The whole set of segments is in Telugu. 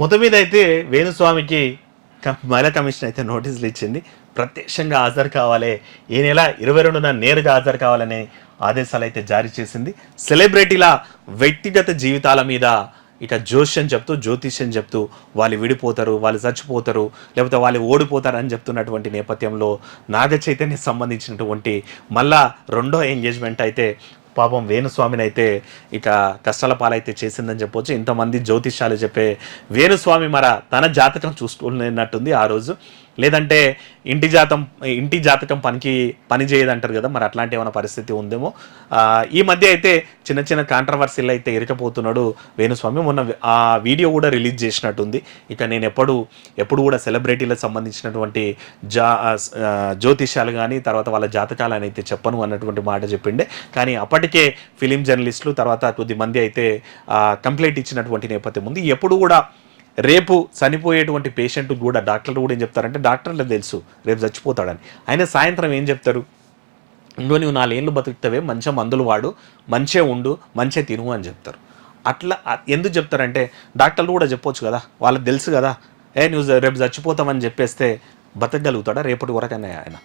మొత్తం మీద అయితే వేణుస్వామికి మహిళా కమిషన్ అయితే నోటీసులు ఇచ్చింది. ప్రత్యక్షంగా హాజరు కావాలి, ఈ నెల 22న నేరుగా హాజరు కావాలనే ఆదేశాలు అయితే జారీ చేసింది. సెలబ్రిటీల వ్యక్తిగత జీవితాల మీద ఇక జోష్యం చెప్తూ, జ్యోతిష్యం చెప్తూ వాళ్ళు విడిపోతారు, వాళ్ళు చచ్చిపోతారు, లేకపోతే వాళ్ళు ఓడిపోతారు అని చెప్తున్నటువంటి నేపథ్యంలో నాగ చైతన్యకి సంబంధించినటువంటి మళ్ళా రెండో ఎంగేజ్మెంట్ అయితే పాపం వేణుస్వామిని అయితే ఇక కష్టాల పాలైతే చేసిందని చెప్పొచ్చు. ఇంతమంది జ్యోతిష్యాలు చెప్పే వేణుస్వామి తన జాతకం చూసుకున్నట్టుంది ఆ రోజు. లేదంటే ఇంటి జాతకం పని చేయదంటారు కదా, మరి అట్లాంటి ఏమైనా పరిస్థితి ఉందేమో. ఈ మధ్య అయితే చిన్న చిన్న కాంట్రవర్సీలు అయితే ఇరకపోతున్నాడు వేణుస్వామి. మొన్న ఆ వీడియో కూడా రిలీజ్ చేసినట్టుంది. ఇక నేను ఎప్పుడు కూడా సెలబ్రిటీలకు సంబంధించినటువంటి జ్యోతిష్యాలు కానీ తర్వాత వాళ్ళ జాతకాలు అయితే చెప్పను అన్నటువంటి మాట చెప్పిండే. కానీ అప్పటికే ఫిలిం జర్నలిస్టులు తర్వాత కొద్దిమంది అయితే కంప్లైంట్ ఇచ్చినటువంటి నేపథ్యం ఉంది. ఎప్పుడు కూడా రేపు చనిపోయేటువంటి పేషెంట్ కూడా డాక్టర్లు కూడా ఏం చెప్తారంటే, డాక్టర్లకు తెలుసు రేపు చచ్చిపోతాడని. ఆయన సాయంత్రం ఏం చెప్తారు, ఇంకో నువ్వు 4 ఏళ్ళు బతుకుతావే, మంచిగా మందులు వాడు, మంచిగా ఉండు, మంచిగా తిను అని చెప్తారు. అట్లా ఎందుకు చెప్తారంటే, డాక్టర్లు కూడా చెప్పొచ్చు కదా, వాళ్ళకి తెలుసు కదా, నువ్వు రేపు చచ్చిపోతామని చెప్పేస్తే బతకగలుగుతాడా రేపటి వరకనే ఆయన.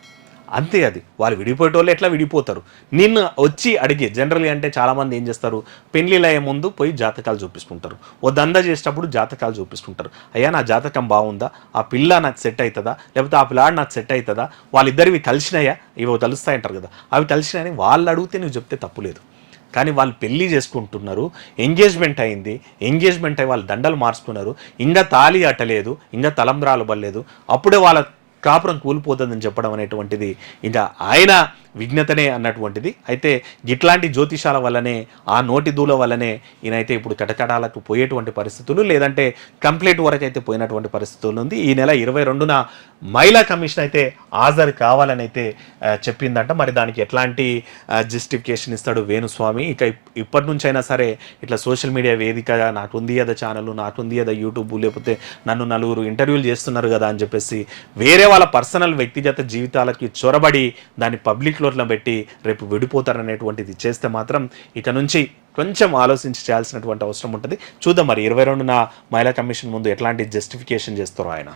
అంతే, అది వాళ్ళు విడిపోయేటోళ్ళు ఎట్లా విడిపోతారు. నిన్ను వచ్చి అడిగి జనరల్గా అంటే చాలామంది ఏం చేస్తారు, పెళ్లిళ్ళ ముందు పోయి జాతకాలు చూపిస్తుంటారు, ఓ దందా చేసేటప్పుడు జాతకాలు చూపిస్తుంటారు. అయ్యా నా జాతకం బాగుందా, ఆ పిల్ల నాకు సెట్ అవుతుందా, లేకపోతే ఆ పిల్లాడు నాకు సెట్ అవుతుందా, వాళ్ళిద్దరివి కలిసినాయా, ఇవో కలుస్తాయంటారు కదా, అవి కలిసినాయని వాళ్ళు అడిగితే నువ్వు చెప్తే తప్పులేదు. కానీ వాళ్ళు పెళ్లి చేసుకుంటున్నారు, ఎంగేజ్మెంట్ అయింది, ఎంగేజ్మెంట్ అయ్యి వాళ్ళు దండలు మార్చుకున్నారు, ఇంకా తాళి అట్టలేదు, ఇంకా తలంబ్రాలు పడలేదు, అప్పుడే వాళ్ళ కాపురం కూలిపోతుందని చెప్పడం అనేటువంటిది ఇంకా ఆయన విఘ్నతనే అన్నటువంటిది. అయితే ఇట్లాంటి జ్యోతిషాల వల్లనే, ఆ నోటి దూల వల్లనే ఈయనైతే ఇప్పుడు కటకటాలకు పోయేటువంటి పరిస్థితులు, లేదంటే కంప్లీట్ వరకు అయితే పోయినటువంటి పరిస్థితులు ఉంది. ఈ నెల 22న మహిళా కమిషన్ అయితే హాజరు కావాలని అయితే చెప్పిందంట. మరి దానికి ఎట్లాంటి జస్టిఫికేషన్ ఇస్తాడు వేణుస్వామి. ఇక ఇప్పటి నుంచి అయినా సరే ఇట్లా సోషల్ మీడియా వేదికగా నాకుంది కదా ఛానల్, నాకుంది కదా యూట్యూబ్, లేకపోతే నన్ను నలుగురు ఇంటర్వ్యూలు చేస్తున్నారు కదా అని చెప్పేసి వేరే వాళ్ళ పర్సనల్ వ్యక్తిగత జీవితాలకి చొరబడి దాన్ని పబ్లిక్లో పెట్టి రేపు విడిపోతారనేటువంటిది చేస్తే మాత్రం ఇక నుంచి కొంచెం ఆలోచించి చేయాల్సినటువంటి అవసరం ఉంటుంది. చూద్దాం మరి 22న మహిళా కమిషన్ ముందు ఎట్లాంటి జస్టిఫికేషన్ చేస్తారో ఆయన.